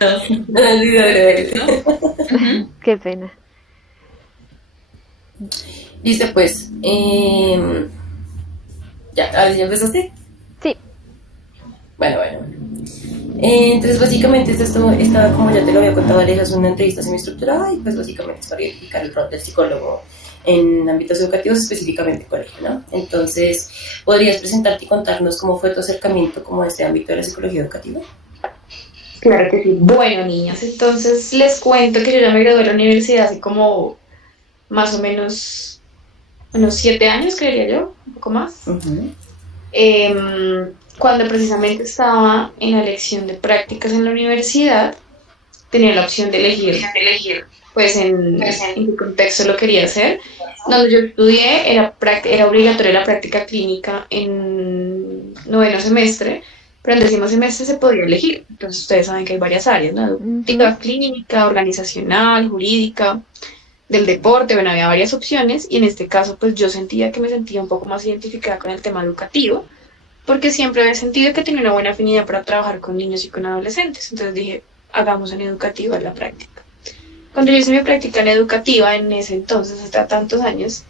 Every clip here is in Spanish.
Así sobre ¿no? Ujú. Qué pena. Dice pues, ya, a ver si ya empezaste. Sí. Bueno. Entonces, básicamente, esto estaba, como ya te lo había contado, Aleja, es una entrevista semi-estructurada y, pues, básicamente es para identificar el rol del psicólogo en ámbitos educativos, específicamente colegio, ¿no? Entonces, ¿podrías presentarte y contarnos cómo fue tu acercamiento como a este ámbito de la psicología educativa? Claro que sí. Bueno, niñas, entonces les cuento que yo ya me gradué de la universidad hace como más o menos unos 7 años, creería yo, un poco más. Uh-huh. Cuando precisamente estaba en la elección de prácticas en la universidad, tenía la opción de elegir, pues, en qué contexto lo quería hacer. Donde yo estudié era obligatoria la práctica clínica en noveno semestre, pero en décimo semestre se podía elegir. Entonces ustedes saben que hay varias áreas, ¿no? Ujú. Educativa clínica, organizacional, jurídica, del deporte, bueno, había varias opciones y en este caso pues yo sentía que me sentía un poco más identificada con el tema educativo porque siempre había sentido que tenía una buena afinidad para trabajar con niños y con adolescentes. Entonces dije, hagamos en educativa la práctica. Cuando yo hice mi práctica en educativa, en ese entonces, hasta tantos años,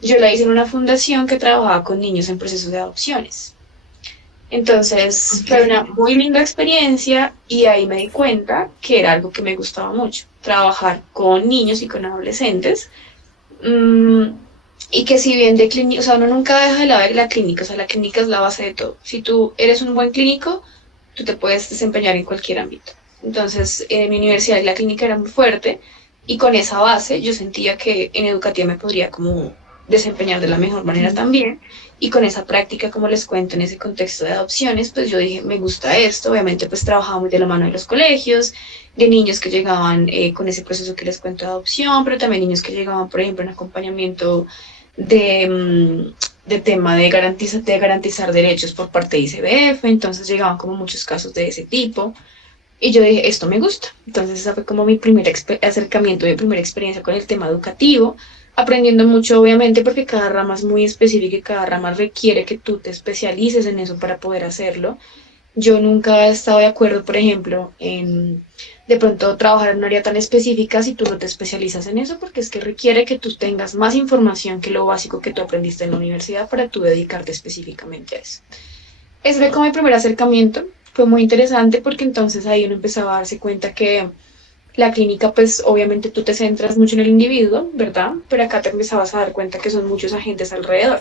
yo la hice en una fundación que trabajaba con niños en procesos de adopciones. Entonces fue una muy linda experiencia y ahí me di cuenta que era algo que me gustaba mucho, trabajar con niños y con adolescentes. Mm, y que si bien de clínica, o sea, uno nunca deja de lado la clínica, o sea, la clínica es la base de todo. Si tú eres un buen clínico, tú te puedes desempeñar en cualquier ámbito. Entonces, en mi universidad la clínica era muy fuerte y con esa base yo sentía que en educativa me podría como desempeñar de la mejor manera también. Y con esa práctica, como les cuento, en ese contexto de adopciones, pues yo dije, me gusta esto. Obviamente, pues trabajaba muy de la mano de los colegios, de niños que llegaban con ese proceso que les cuento de adopción, pero también niños que llegaban, por ejemplo, en acompañamiento de, de tema de garantizar derechos por parte de ICBF, entonces llegaban como muchos casos de ese tipo. Y yo dije, esto me gusta. Entonces esa fue como mi primer acercamiento, mi primera experiencia con el tema educativo, aprendiendo mucho obviamente porque cada rama es muy específica y cada rama requiere que tú te especialices en eso para poder hacerlo. Yo nunca he estado de acuerdo, por ejemplo, en de pronto trabajar en un área tan específica si tú no te especializas en eso, porque es que requiere que tú tengas más información que lo básico que tú aprendiste en la universidad para tú dedicarte específicamente a eso. Ese fue como mi primer acercamiento. Fue muy interesante porque entonces ahí uno empezaba a darse cuenta que la clínica, pues obviamente tú te centras mucho en el individuo, ¿verdad? Pero acá te empezabas a dar cuenta que son muchos agentes alrededor.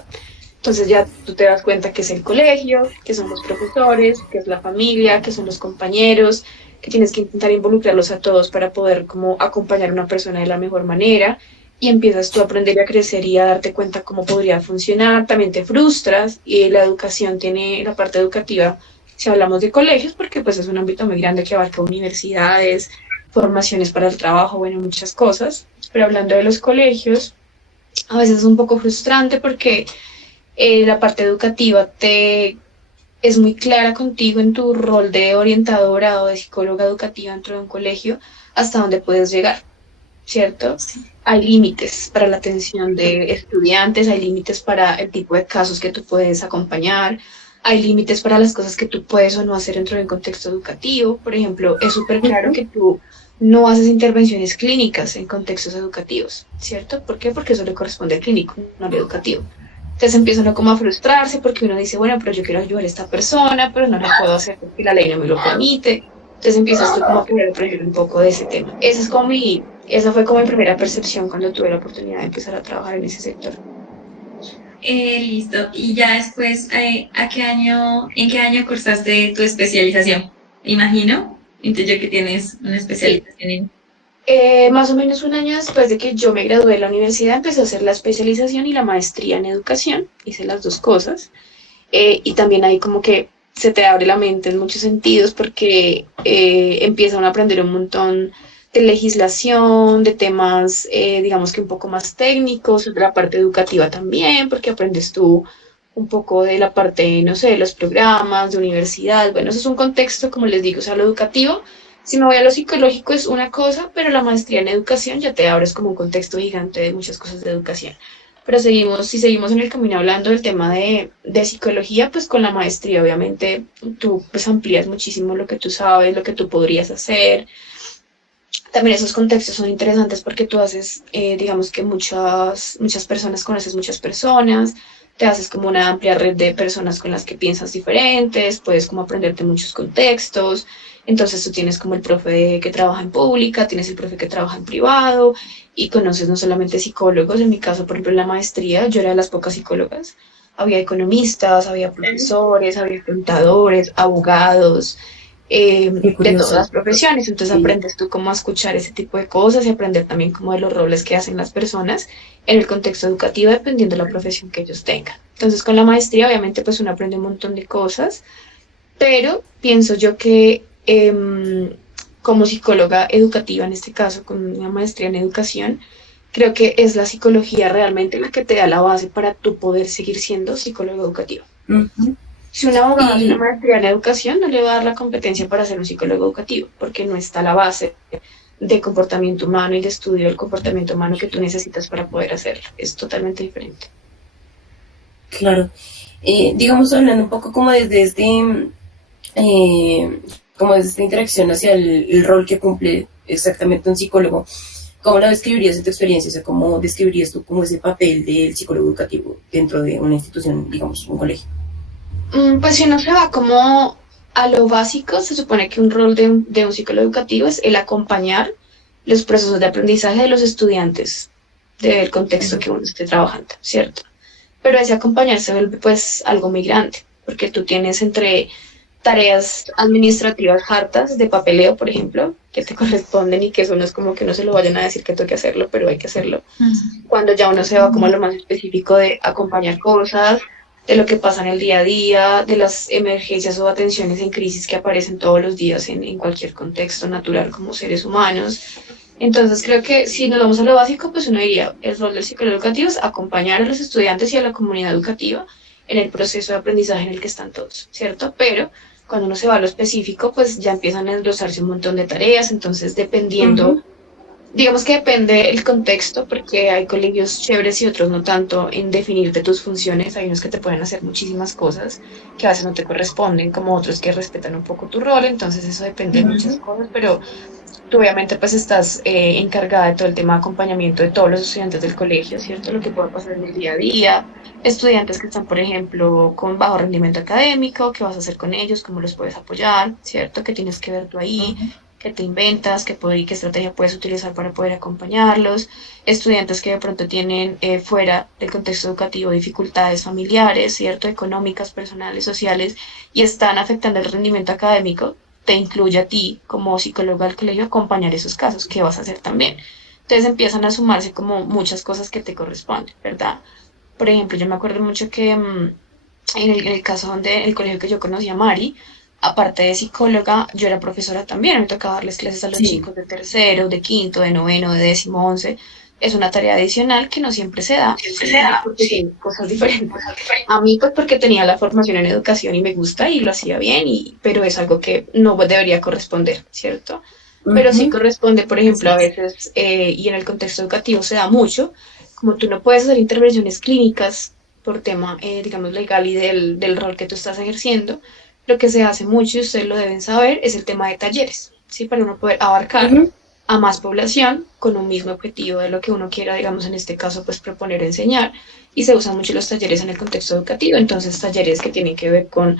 Entonces ya tú te das cuenta que es el colegio, que son los profesores, que es la familia, que son los compañeros, que tienes que intentar involucrarlos a todos para poder como acompañar a una persona de la mejor manera y empiezas tú a aprender y a crecer y a darte cuenta cómo podría funcionar, también te frustras y la educación tiene la parte educativa, si hablamos de colegios, porque pues es un ámbito muy grande que abarca universidades, formaciones para el trabajo, bueno, muchas cosas, pero hablando de los colegios, a veces es un poco frustrante porque la parte educativa te es muy clara contigo en tu rol de orientadora o de psicóloga educativa dentro de un colegio hasta dónde puedes llegar, ¿cierto? Hay límites para la atención de estudiantes, hay límites para el tipo de casos que tú puedes acompañar, hay límites para las cosas que tú puedes o no hacer dentro de un contexto educativo. Por ejemplo, es súper claro que tú no haces intervenciones clínicas en contextos educativos, ¿cierto? ¿Por qué? Porque eso le corresponde al clínico, no al educativo. Entonces empieza uno como a frustrarse porque uno dice, bueno, pero yo quiero ayudar a esta persona, pero no lo puedo hacer porque la ley no me lo permite. Entonces empiezas tú como a querer aprender un poco de ese tema. Esa fue como mi primera percepción cuando tuve la oportunidad de empezar a trabajar en ese sector. Listo. Y ya después, en qué año cursaste tu especialización? Imagino. Entonces, yo que tienes una Sí. especialización en... Más o menos un año después de que yo me gradué de la universidad, empecé a hacer la especialización y la maestría en educación. Hice las dos cosas. Y también ahí como que se te abre la mente en muchos sentidos porque empiezan a aprender un montón de legislación, de temas, digamos que un poco más técnicos, de la parte educativa también, porque aprendes tú un poco de la parte, no sé, de los programas, de universidad. Bueno, eso es un contexto, como les digo, o sea, lo educativo. Si me voy a lo psicológico es una cosa, pero la maestría en educación ya te abres como un contexto gigante de muchas cosas de educación. Pero si seguimos en el camino hablando del tema de psicología, pues con la maestría obviamente tú pues amplías muchísimo lo que tú sabes, lo que tú podrías hacer. También esos contextos son interesantes porque tú haces, digamos que muchas personas, conoces muchas personas, te haces como una amplia red de personas con las que piensas diferentes, puedes como aprenderte muchos contextos. Entonces tú tienes como el profe que trabaja en pública, tienes el profe que trabaja en privado y conoces no solamente psicólogos, en mi caso, por ejemplo, en la maestría, yo era de las pocas psicólogas. Había economistas, había profesores, había contadores, abogados, Qué de todas las curioso. profesiones. Entonces Sí, aprendes tú cómo a escuchar ese tipo de cosas y aprender también como de los roles que hacen las personas en el contexto educativo dependiendo de la profesión que ellos tengan. Entonces con la maestría obviamente pues uno aprende un montón de cosas, pero pienso yo que como psicóloga educativa, en este caso con una maestría en educación, creo que es la psicología realmente la que te da la base para tú poder seguir siendo psicólogo educativo. ujú. Si un abogado hace una Y maestría en educación, no le va a dar la competencia para ser un psicólogo educativo, porque no está la base de comportamiento humano y de estudio del comportamiento humano que tú necesitas para poder hacerlo. Es totalmente diferente. claro, digamos hablando un poco como desde eh, como desde esta interacción hacia el rol que cumple exactamente un psicólogo, ¿cómo lo describirías en tu experiencia? O sea, ¿cómo describirías tú como ese papel del psicólogo educativo dentro de una institución, digamos, un colegio? Pues si uno se va como a lo básico, se supone que un rol de un psicólogo educativo es el acompañar los procesos de aprendizaje de los estudiantes del contexto que uno esté trabajando, ¿cierto? Pero ese acompañar se vuelve pues algo muy grande, porque tú tienes entre tareas administrativas hartas de papeleo, por ejemplo, que te corresponden y que eso no es como que no se lo vayan a decir que tengo que hacerlo, pero hay que hacerlo. Cuando ya uno se va como a lo más específico de acompañar cosas, de lo que pasa en el día a día, de las emergencias o atenciones en crisis que aparecen todos los días en cualquier contexto natural como seres humanos. Entonces creo que si nos vamos a lo básico, pues uno diría, el rol del psicólogo educativo es acompañar a los estudiantes y a la comunidad educativa en el proceso de aprendizaje en el que están todos, ¿cierto? Pero cuando uno se va a lo específico, pues ya empiezan a enlazarse un montón de tareas, entonces dependiendo, Ujú. digamos que depende el contexto, porque hay colegios chéveres y otros no tanto en definirte tus funciones, hay unos que te pueden hacer muchísimas cosas que a veces no te corresponden, como otros que respetan un poco tu rol, entonces eso depende de muchas cosas, pero tú obviamente pues estás encargada de todo el tema de acompañamiento de todos los estudiantes del colegio, ¿cierto? Lo que pueda pasar en el día a día, estudiantes que están, por ejemplo, con bajo rendimiento académico, qué vas a hacer con ellos, cómo los puedes apoyar, ¿cierto? ¿Qué tienes que ver tú ahí? ¿Qué te inventas? ¿Qué estrategia puedes utilizar para poder acompañarlos? Estudiantes que de pronto tienen fuera del contexto educativo dificultades familiares, ¿cierto? Económicas, personales, sociales, y están afectando el rendimiento académico, te incluye a ti como psicóloga del colegio acompañar esos casos, ¿qué vas a hacer también? Entonces empiezan a sumarse como muchas cosas que te corresponden, ¿verdad? Por ejemplo, yo me acuerdo mucho que en el caso donde el colegio que yo conocí a Mari, aparte de psicóloga, yo era profesora también, me tocaba darles clases a los Sí, chicos de tercero, de quinto, de noveno, de décimo, once. Es una tarea adicional que no siempre se da, sí, porque son cosas diferentes. A mí, pues porque tenía la formación en educación y me gusta y lo hacía bien, pero es algo que no debería corresponder, ¿cierto? Pero sí ujú, corresponde, por ejemplo, así a es. veces, y en el contexto educativo se da mucho, como tú no puedes hacer intervenciones clínicas por tema, digamos, legal y del rol que tú estás ejerciendo, lo que se hace mucho, y ustedes lo deben saber, es el tema de talleres, ¿sí? Para uno poder abarcar Ujú. a más población con un mismo objetivo de lo que uno quiera, digamos, en este caso, pues proponer enseñar. Y se usan mucho los talleres en el contexto educativo, entonces talleres que tienen que ver con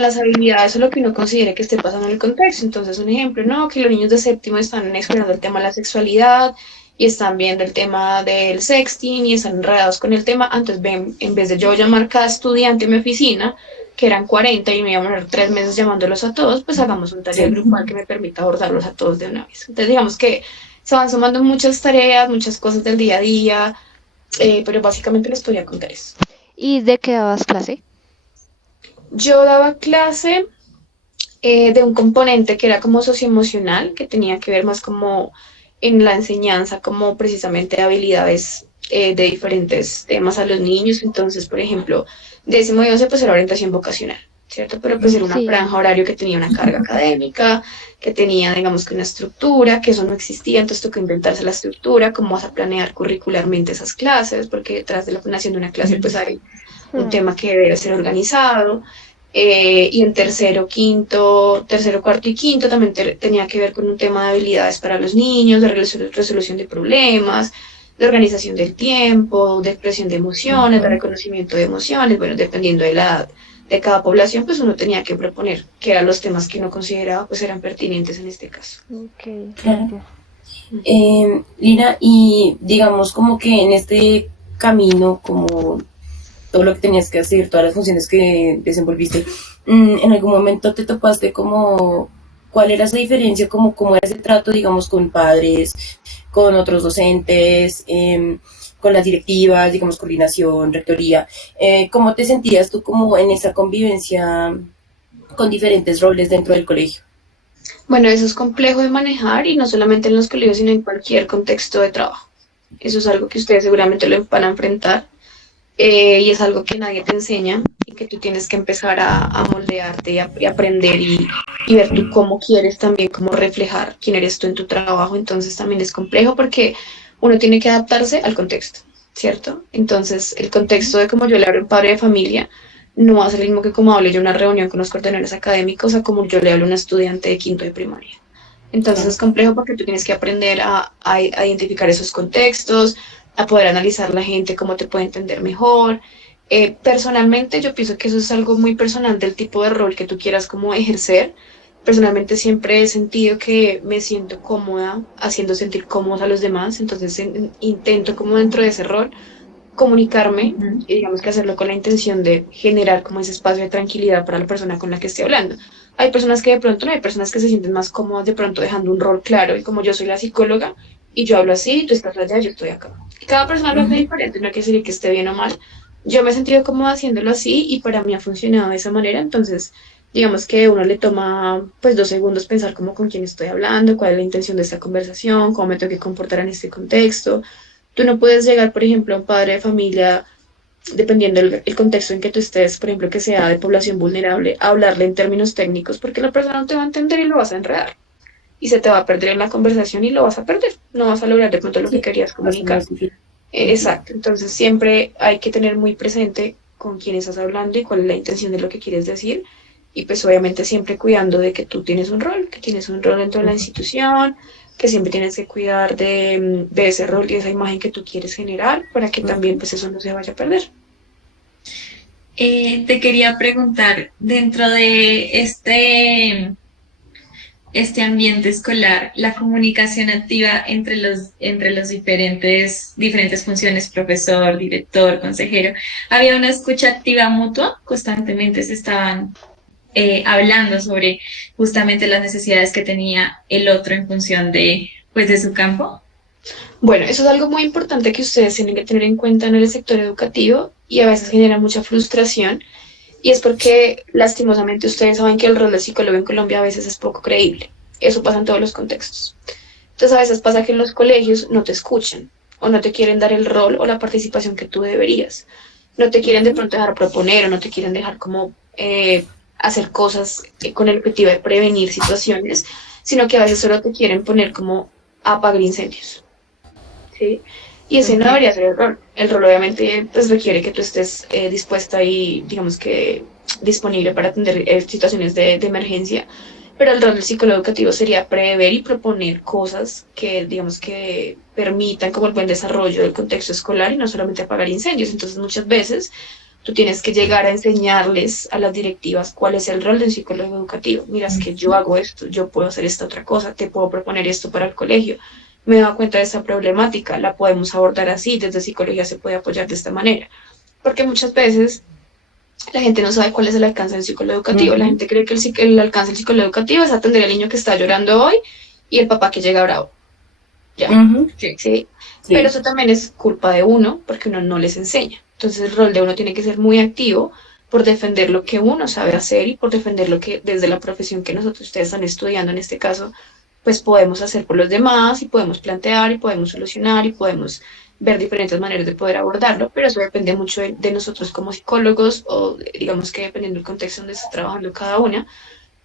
las habilidades o lo que uno considere que esté pasando en el contexto. Entonces, un ejemplo, ¿no? Que los niños de séptimo están explorando el tema de la sexualidad y están viendo el tema del sexting y están enredados con el tema. Antes, ven, en vez de yo llamar cada estudiante en mi oficina, que eran 40 y me iba a poner 3 meses llamándolos a todos, pues hagamos un taller Sí. grupal que me permita abordarlos a todos de una vez. Entonces, digamos que se van sumando muchas tareas, muchas cosas del día a día, pero básicamente les podría contar eso. ¿Y de qué dabas clase? Yo daba clase de un componente que era como socioemocional, que tenía que ver más como en la enseñanza, como precisamente de habilidades de diferentes temas a los niños. Entonces, por ejemplo, décimo y once, pues era orientación vocacional, ¿cierto? Pero pues era una Sí. franja horario que tenía una carga académica, que tenía, digamos que una estructura, que eso no existía, entonces tocó inventarse la estructura, cómo vas a planear curricularmente esas clases, porque detrás de la planeación de una clase pues hay un Mm. tema que debe ser organizado. Y en tercero, cuarto y quinto también tenía que ver con un tema de habilidades para los niños, de resolución de problemas, de organización del tiempo, de expresión de emociones, de Ujú. reconocimiento de emociones, bueno, dependiendo de la edad de cada población, pues uno tenía que proponer qué eran los temas que uno consideraba pues eran pertinentes en este caso. Ok, Claro. gracias. Lina, y digamos como que en este camino, como todo lo que tenías que hacer, todas las funciones que desenvolviste, en algún momento te topaste como cuál era esa diferencia, como cómo era ese trato, digamos, con padres, con otros docentes, con las directivas, digamos, coordinación, rectoría. ¿Cómo te sentías tú como en esa convivencia con diferentes roles dentro del colegio? Bueno, eso es complejo de manejar y no solamente en los colegios, sino en cualquier contexto de trabajo. Eso es algo que ustedes seguramente lo van a enfrentar y es algo que nadie te enseña y que tú tienes que empezar a moldearte y aprender y ver tú cómo quieres también, cómo reflejar quién eres tú en tu trabajo. Entonces también es complejo porque uno tiene que adaptarse al contexto, ¿cierto? Entonces el contexto de cómo yo le hablo a un padre de familia no va a ser el mismo que como hable yo en una reunión con los coordinadores académicos a como yo le hablo a un estudiante de quinto de primaria. Entonces Claro. es complejo porque tú tienes que aprender a identificar esos contextos, a poder analizar la gente, cómo te puede entender mejor. Personalmente yo pienso que eso es algo muy personal del tipo de rol que tú quieras como ejercer. Personalmente siempre he sentido que me siento cómoda haciendo sentir cómodos a los demás, entonces intento como dentro de ese rol comunicarme Ujú. y digamos que hacerlo con la intención de generar como ese espacio de tranquilidad para la persona con la que esté hablando. Hay personas que de pronto no, hay personas que se sienten más cómodas de pronto dejando un rol claro y como yo soy la psicóloga y yo hablo así, tú estás allá, yo estoy acá. Y cada persona lo hace Ujú. diferente, no quiere decir que esté bien o mal. Yo me he sentido cómoda haciéndolo así y para mí ha funcionado de esa manera, entonces digamos que uno le toma pues 2 segundos pensar como con quién estoy hablando, cuál es la intención de esta conversación, cómo me tengo que comportar en este contexto. Tú no puedes llegar, por ejemplo, a un padre de familia, dependiendo del contexto en que tú estés, por ejemplo, que sea de población vulnerable, a hablarle en términos técnicos, porque la persona no te va a entender y lo vas a enredar. Y se te va a perder en la conversación y lo vas a perder. No vas a lograr de pronto lo que Sí, querías va a ser comunicar. más difícil. Ujú. Exacto. Entonces siempre hay que tener muy presente con quién estás hablando y cuál es la intención de lo que quieres decir. Y pues obviamente siempre cuidando de que tú tienes un rol, que tienes un rol dentro de la Ujú. institución, que siempre tienes que cuidar de ese rol y esa imagen que tú quieres generar para que también Ujú. pues eso no se vaya a perder. Te quería preguntar, dentro de este ambiente escolar, la comunicación activa entre los diferentes funciones, profesor, director, consejero, había una escucha activa mutua, constantemente se estaban hablando sobre justamente las necesidades que tenía el otro en función de, pues, de su campo. Bueno, eso es algo muy importante que ustedes tienen que tener en cuenta en el sector educativo y a veces genera mucha frustración y es porque lastimosamente ustedes saben que el rol de psicólogo en Colombia a veces es poco creíble. Eso pasa en todos los contextos. Entonces a veces pasa que en los colegios no te escuchan o no te quieren dar el rol o la participación que tú deberías. No te quieren de Ujú. pronto dejar proponer o no te quieren dejar como hacer cosas con el objetivo de prevenir situaciones, sino que a veces solo te quieren poner como a apagar incendios. ¿Sí? Y ese no Ujú. debería ser el rol. El rol obviamente pues requiere que tú estés dispuesta y digamos que disponible para atender situaciones de emergencia, pero el rol del psicólogo educativo sería prever y proponer cosas que digamos que permitan como el buen desarrollo del contexto escolar y no solamente apagar incendios. Entonces muchas veces tú tienes que llegar a enseñarles a las directivas cuál es el rol del psicólogo educativo. Mira, es que yo hago esto, yo puedo hacer esta otra cosa, te puedo proponer esto para el colegio. Me he dado cuenta de esta problemática, la podemos abordar así, desde psicología se puede apoyar de esta manera. Porque muchas veces la gente no sabe cuál es el alcance del psicólogo educativo. La Ujú. gente cree que el alcance del psicólogo educativo es atender al niño que está llorando hoy y el papá que llega bravo. Ya, Ujú. Sí. ¿sí? Pero Sí. eso también es culpa de uno porque uno no les enseña. Entonces el rol de uno tiene que ser muy activo por defender lo que uno sabe hacer y por defender lo que desde la profesión que nosotros ustedes están estudiando en este caso, pues podemos hacer por los demás y podemos plantear y podemos solucionar y podemos ver diferentes maneras de poder abordarlo, pero eso depende mucho de nosotros como psicólogos o digamos que dependiendo del contexto donde esté trabajando cada una,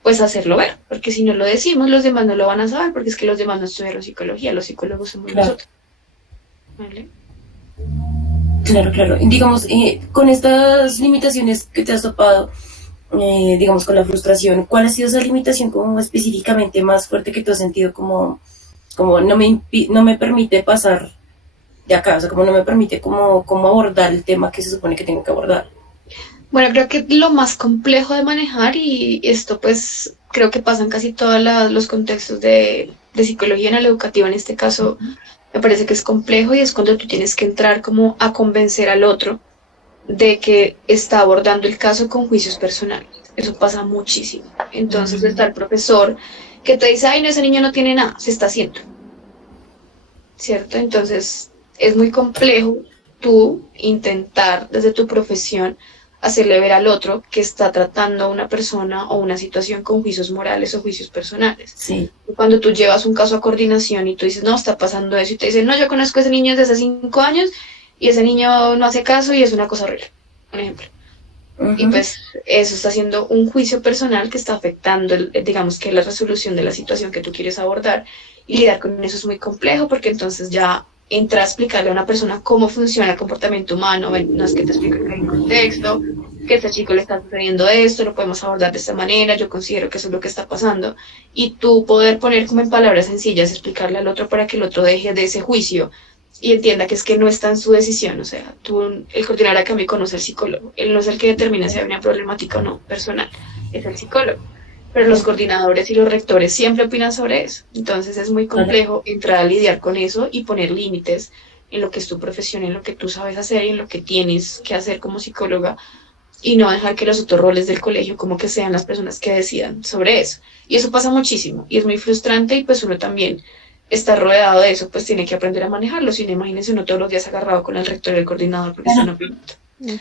pues hacerlo ver, porque si no lo decimos, los demás no lo van a saber, porque es que los demás no estudiaron psicología, los psicólogos somos Claro. nosotros. ¿Vale? Claro, claro. Digamos, con estas limitaciones que te has topado, digamos, con la frustración, ¿cuál ha sido esa limitación como específicamente más fuerte que tú has sentido como no me permite pasar de acá, o sea, como no me permite como abordar el tema que se supone que tengo que abordar? Bueno, creo que lo más complejo de manejar, y esto pues creo que pasa en casi todos los contextos de psicología en el educativo, en este caso me parece que es complejo y es cuando tú tienes que entrar como a convencer al otro de que está abordando el caso con juicios personales. Eso pasa muchísimo. Entonces está el profesor que te dice, ay, no, ese niño no tiene nada, se está haciendo, ¿cierto? Entonces es muy complejo tú intentar desde tu profesión hacerle ver al otro que está tratando a una persona o una situación con juicios morales o juicios personales. Sí. Cuando tú llevas un caso a coordinación y tú dices, no, está pasando eso, y te dicen, no, yo conozco a ese niño desde hace 5 años y ese niño no hace caso y es una cosa horrible, por ejemplo. Y pues eso está haciendo un juicio personal que está afectando, digamos que la resolución de la situación que tú quieres abordar, y lidiar con eso es muy complejo porque entonces ya entra a explicarle a una persona cómo funciona el comportamiento humano. Ven, no es que te explique que hay un contexto, que a este chico le está sucediendo esto, lo podemos abordar de esta manera, yo considero que eso es lo que está pasando, y tú poder poner como en palabras sencillas, explicarle al otro para que el otro deje de ese juicio y entienda que es que no está en su decisión. O sea, el coordinador acá conoce al psicólogo, él no es el que determina si hay una problemática o no personal, es el psicólogo. Pero los coordinadores y los rectores siempre opinan sobre eso. Entonces es muy complejo entrar a lidiar con eso y poner límites en lo que es tu profesión, en lo que tú sabes hacer y en lo que tienes que hacer como psicóloga, y no dejar que los otros roles del colegio como que sean las personas que decidan sobre eso. Y eso pasa muchísimo y es muy frustrante, y pues uno también está rodeado de eso, pues tiene que aprender a manejarlo. Si no, imagínense uno todos los días agarrado con el rector y el coordinador porque están opinando.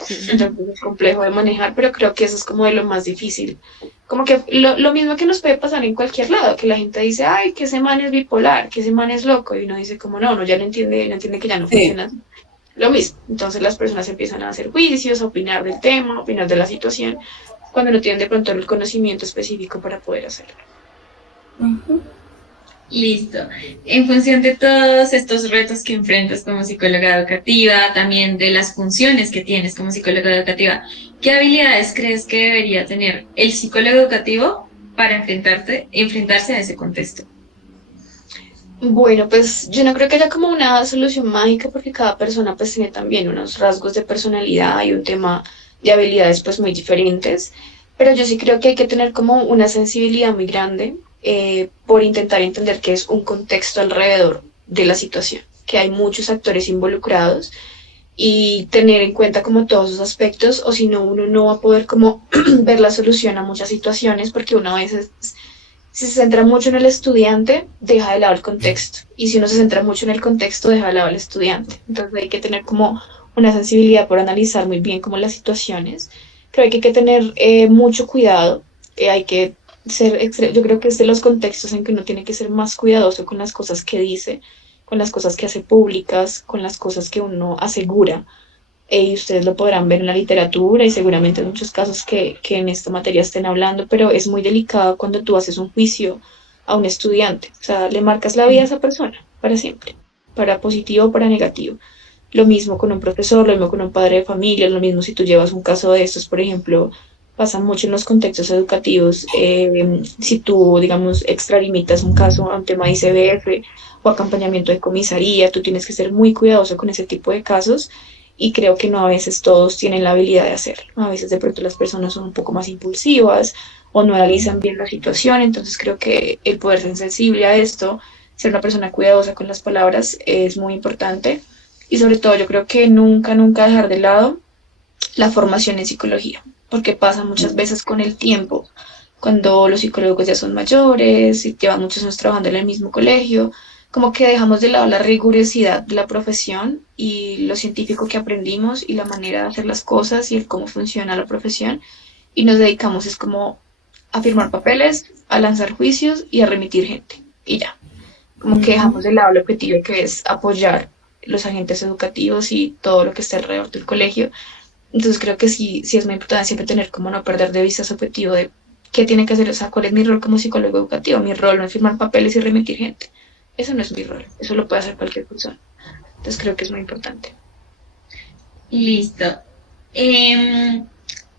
Sí. Entonces es complejo de manejar, pero creo que eso es como de lo más difícil. Como que lo mismo que nos puede pasar en cualquier lado, que la gente dice, ay, que ese man es bipolar, que ese man es loco, y uno dice como, no, ya no entiende que ya no funciona así. Lo mismo. Entonces las personas empiezan a hacer juicios, a opinar del tema, a opinar de la situación, cuando no tienen de pronto el conocimiento específico para poder hacerlo. Listo. En función de todos estos retos que enfrentas como psicóloga educativa, también de las funciones que tienes como psicóloga educativa, ¿qué habilidades crees que debería tener el psicólogo educativo para enfrentarse a ese contexto? Bueno, pues yo no creo que haya como una solución mágica, porque cada persona pues tiene también unos rasgos de personalidad y un tema de habilidades pues muy diferentes, pero yo sí creo que hay que tener como una sensibilidad muy grande, por intentar entender que es un contexto alrededor de la situación, que hay muchos actores involucrados, y tener en cuenta como todos esos aspectos, o si no, uno no va a poder como ver la solución a muchas situaciones, porque una vez si se centra mucho en el estudiante, deja de lado el contexto. Y si uno se centra mucho en el contexto, deja de lado al estudiante. Entonces hay que tener como una sensibilidad por analizar muy bien como las situaciones. Creo que hay que tener mucho cuidado. Hay que yo creo que es de los contextos en que uno tiene que ser más cuidadoso con las cosas que dice, con las cosas que hace públicas, con las cosas que uno asegura. Y ustedes lo podrán ver en la literatura y seguramente en muchos casos que en esta materia estén hablando, pero es muy delicado cuando tú haces un juicio a un estudiante. O sea, le marcas la vida a esa persona para siempre, para positivo o para negativo. Lo mismo con un profesor, lo mismo con un padre de familia, lo mismo si tú llevas un caso de estos, por ejemplo, pasa mucho en los contextos educativos. Si tú, digamos, extralimitas un caso a un tema de ICBF o acompañamiento de comisaría, tú tienes que ser muy cuidadoso con ese tipo de casos, y creo que no a veces todos tienen la habilidad de hacerlo. A veces de pronto las personas son un poco más impulsivas o no analizan bien la situación, entonces creo que el poder ser sensible a esto, ser una persona cuidadosa con las palabras es muy importante, y sobre todo yo creo que nunca dejar de lado la formación en psicología, porque pasa muchas veces con el tiempo, cuando los psicólogos ya son mayores y llevan muchos años trabajando en el mismo colegio, como que dejamos de lado la rigurosidad de la profesión y lo científico que aprendimos y la manera de hacer las cosas y el cómo funciona la profesión, y nos dedicamos es como a firmar papeles, a lanzar juicios y a remitir gente, y ya. Como que dejamos de lado el objetivo, que es apoyar los agentes educativos y todo lo que está alrededor del colegio. Entonces creo que sí es muy importante siempre tener como no perder de vista ese objetivo de qué tiene que hacer, o sea, cuál es mi rol como psicólogo educativo. Mi rol no es firmar papeles y remitir gente. Eso no es mi rol, eso lo puede hacer cualquier persona. Entonces creo que es muy importante. Listo.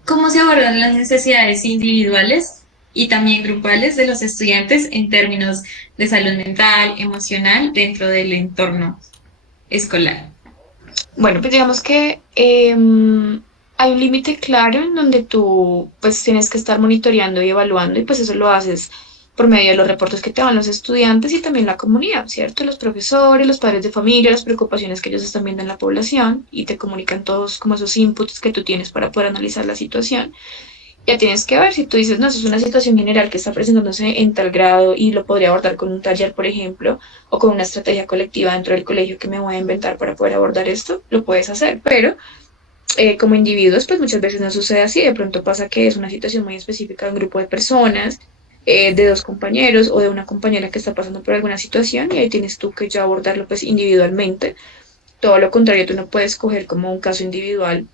¿Cómo se abordan las necesidades individuales y también grupales de los estudiantes en términos de salud mental, emocional, dentro del entorno escolar? Bueno, pues digamos que hay un límite claro en donde tú pues tienes que estar monitoreando y evaluando y pues eso lo haces por medio de los reportes que te dan los estudiantes y también la comunidad, ¿cierto? Los profesores, los padres de familia, las preocupaciones que ellos están viendo en la población y te comunican todos como esos inputs que tú tienes para poder analizar la situación. Ya tienes que ver si tú dices, no, eso es una situación general que está presentándose en tal grado y lo podría abordar con un taller, por ejemplo, o con una estrategia colectiva dentro del colegio que me voy a inventar para poder abordar esto, lo puedes hacer, pero como individuos, pues muchas veces no sucede así, de pronto pasa que es una situación muy específica de un grupo de personas, de dos compañeros o de una compañera que está pasando por alguna situación y ahí tienes tú que ya abordarlo pues individualmente. Todo lo contrario, tú no puedes coger como un caso individual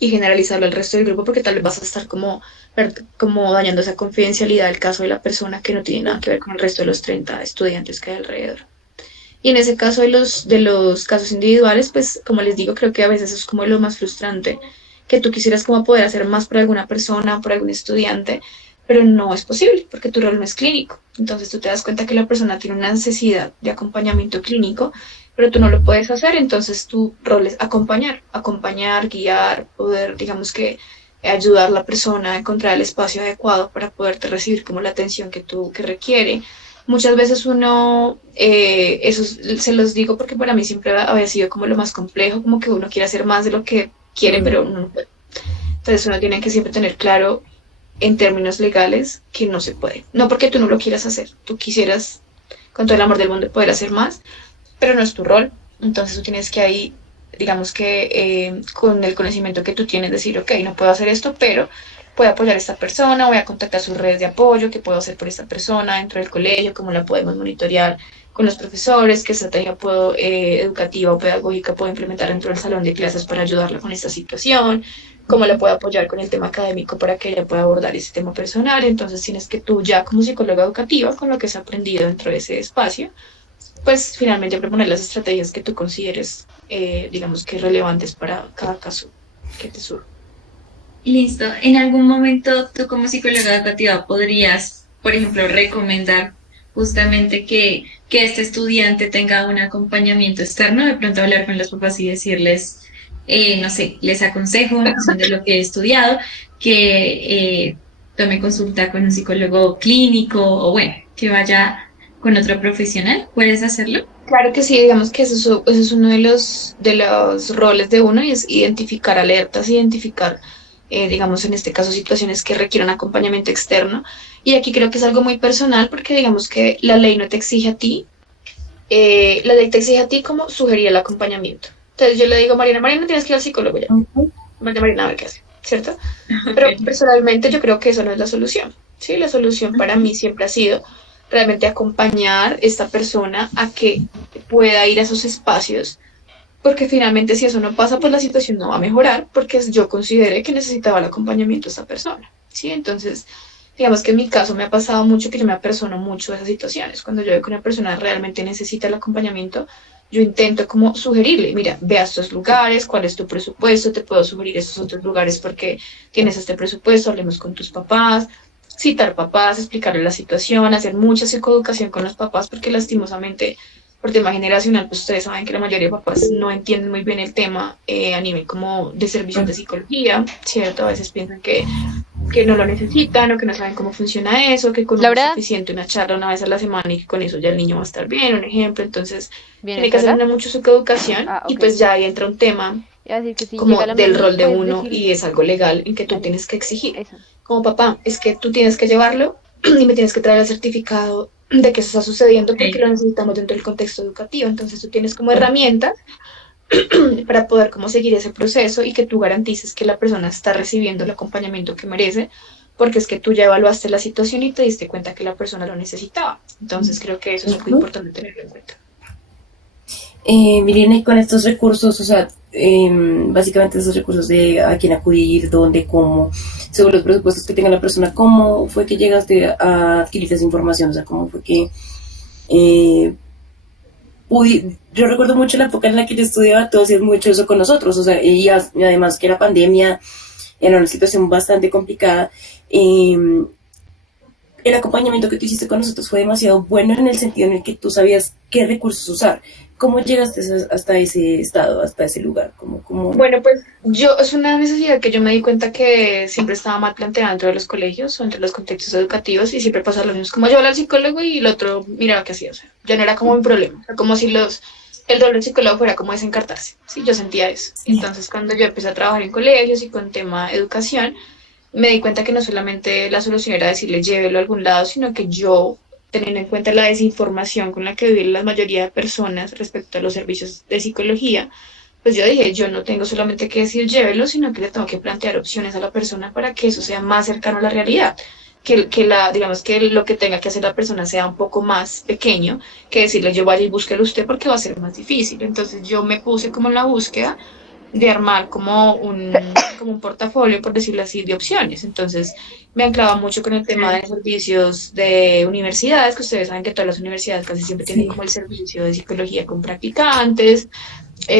y generalizarlo al resto del grupo porque tal vez vas a estar como dañando esa confidencialidad del caso de la persona que no tiene nada que ver con el resto de los 30 estudiantes que hay alrededor. Y en ese caso de los casos individuales, pues como les digo, creo que a veces es como lo más frustrante, que tú quisieras como poder hacer más por alguna persona, por algún estudiante, pero no es posible porque tu rol no es clínico. Entonces tú te das cuenta que la persona tiene una necesidad de acompañamiento clínico, pero tú no lo puedes hacer, entonces tu rol es acompañar, guiar, poder, digamos que ayudar a la persona a encontrar el espacio adecuado para poderte recibir como la atención que requiere. Muchas veces uno, eso se los digo porque para mí siempre había sido como lo más complejo, como que uno quiere hacer más de lo que quiere, pero uno no puede. Entonces uno tiene que siempre tener claro en términos legales que no se puede. No porque tú no lo quieras hacer, tú quisieras con todo el amor del mundo poder hacer más, pero no es tu rol. Entonces tú tienes que ahí, digamos que con el conocimiento que tú tienes, decir, ok, no puedo hacer esto, pero puedo apoyar a esta persona, voy a contactar sus redes de apoyo, qué puedo hacer por esta persona dentro del colegio, cómo la podemos monitorear con los profesores, qué estrategia puedo, educativa o pedagógica puedo implementar dentro del salón de clases para ayudarla con esta situación, cómo la puedo apoyar con el tema académico para que ella pueda abordar ese tema personal. Entonces tienes que tú ya como psicóloga educativa, con lo que has aprendido dentro de ese espacio, pues finalmente proponer las estrategias que tú consideres, digamos que relevantes para cada caso que te surja. Listo. ¿En algún momento tú como psicóloga educativa podrías, por ejemplo, recomendar justamente que este estudiante tenga un acompañamiento externo? De pronto hablar con los papás y decirles, no sé, les aconsejo en función de lo que he estudiado, que tome consulta con un psicólogo clínico o bueno, que vaya con otro profesional. ¿Puedes hacerlo? Claro que sí, digamos que eso es uno de los roles de uno y es identificar alertas, identificar, digamos, en este caso, situaciones que requieran acompañamiento externo. Y aquí creo que es algo muy personal porque digamos que la ley no te exige a ti, la ley te exige a ti como sugerir el acompañamiento. Entonces yo le digo a Marina, tienes que ir al psicólogo ya. Marina, a ver qué hace, ¿cierto? Pero Ok. personalmente yo creo que eso no es la solución. Sí, la solución para mí siempre ha sido realmente acompañar a esta persona a que pueda ir a esos espacios, porque finalmente si eso no pasa, pues la situación no va a mejorar, porque yo consideré que necesitaba el acompañamiento de esta persona, ¿sí? Entonces, digamos que en mi caso me ha pasado mucho que yo me apersono mucho de esas situaciones. Cuando yo veo que una persona realmente necesita el acompañamiento, yo intento como sugerirle, mira, ve a estos lugares, cuál es tu presupuesto, te puedo sugerir esos otros lugares porque tienes este presupuesto, hablemos con tus papás, citar papás, explicarles la situación, hacer mucha psicoeducación con los papás, porque lastimosamente por tema generacional, pues ustedes saben que la mayoría de papás no entienden muy bien el tema a nivel como de servicios de psicología, ¿cierto? A veces piensan que no lo necesitan o que no saben cómo funciona eso, que con uno es Laura, suficiente una charla una vez a la semana y que con eso ya el niño va a estar bien, un ejemplo. Entonces, tiene ¿vienes que hacer sola? una mucho psicoeducación Ah, y ok. pues ya ahí entra un tema Iba a decir que si como llega la del mami, rol de puedes uno decir, y es algo legal en que tú dale, tienes que exigir. eso. Como papá, es que tú tienes que llevarlo y me tienes que traer el certificado de que eso está sucediendo porque Ok. lo necesitamos dentro del contexto educativo. Entonces tú tienes como herramientas para poder como seguir ese proceso y que tú garantices que la persona está recibiendo el acompañamiento que merece, porque es que tú ya evaluaste la situación y te diste cuenta que la persona lo necesitaba. Entonces creo que eso es muy importante tenerlo en cuenta. Miren, y con estos recursos, o sea, básicamente estos recursos de a quién acudir, dónde, cómo, según los presupuestos que tenga la persona, ¿cómo fue que llegaste a adquirir esa información? O sea, ¿cómo fue que eh, yo recuerdo mucho la época en la que yo estudiaba, tú hacías mucho eso con nosotros, o sea, y además que era pandemia, era una situación bastante complicada. eh, el acompañamiento que tú hiciste con nosotros fue demasiado bueno en el sentido en el que tú sabías qué recursos usar. ¿Cómo llegaste hasta ese estado, hasta ese lugar? Bueno, pues yo, es una necesidad que yo me di cuenta que siempre estaba mal planteada dentro de los colegios o entre los contextos educativos y siempre pasaba lo mismo. Como yo hablaba al psicólogo y el otro miraba qué hacía. O sea, ya no era como un problema. Era como si el rol del psicólogo fuera como desencartarse. Sí, yo sentía eso. Entonces, cuando yo empecé a trabajar en colegios y con tema educación, me di cuenta que no solamente la solución era decirle llévelo a algún lado, sino que yo, teniendo en cuenta la desinformación con la que vive la mayoría de personas respecto a los servicios de psicología, pues yo dije, yo no tengo solamente que decir llévelo, sino que le tengo que plantear opciones a la persona para que eso sea más cercano a la realidad. Digamos que lo que tenga que hacer la persona sea un poco más pequeño que decirle yo vaya y búsquelo usted porque va a ser más difícil. Entonces yo me puse como en la búsqueda de armar como un portafolio, por decirlo así, de opciones. Entonces, me anclaba mucho con el tema de servicios de universidades, que ustedes saben que todas las universidades casi siempre tienen Sí. como el servicio de psicología con practicantes,